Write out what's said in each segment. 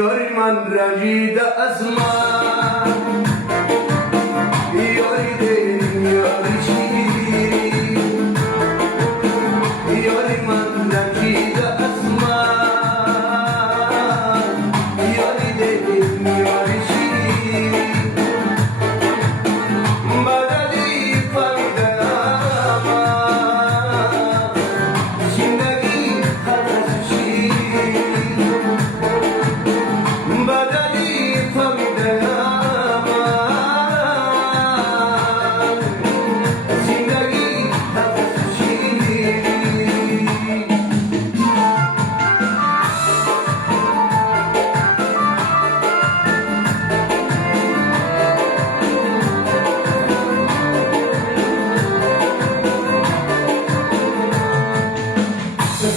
یاری من رنجیده از من، یاری دلم یاری شیرین، یاری من رنجیده از من، یاری دلم یاری شیرین، بدلی فریدم زندگی خلاص شیرین، بدلی فریدم زندگی خلاص شیرین.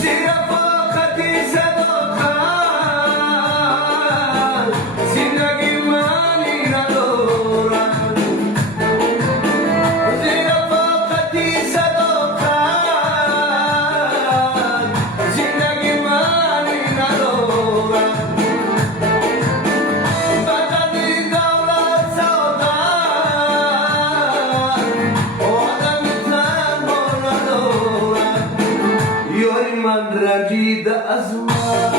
زیر فاقتی صداقت زندگی معنی ندارد، زیر فاقتی صداقت زندگی معنی ندارد، بدلی دولت سعادت آدم تنها ندارد. یاری من رنجیده از من،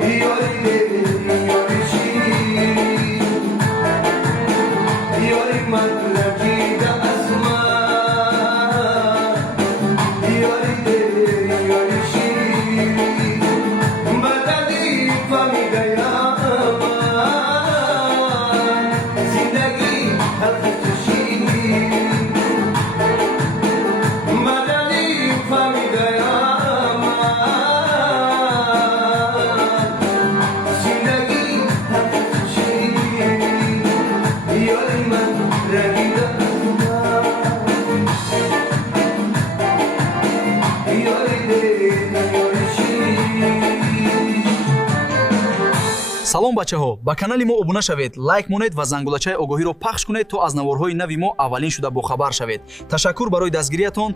یاری دلم یاری شیرین، یاری من رنجیده از من، یاری دلم یاری شیرین، بدلی فهمیده من زندگی حقیقت شیرین، بدلی فهمیده من زندگی حقیقت شیرین، یاری من رنجیده از من، یاری دلم یاری شیرین. салом бачаҳо, ба канали мо обуна шавед, лайк монед ва зангулачаи огоҳиро пахш кунед то аз наворҳои нави мо аввалин шуда бохабар шавед. Ташаккур барои дастгириятон.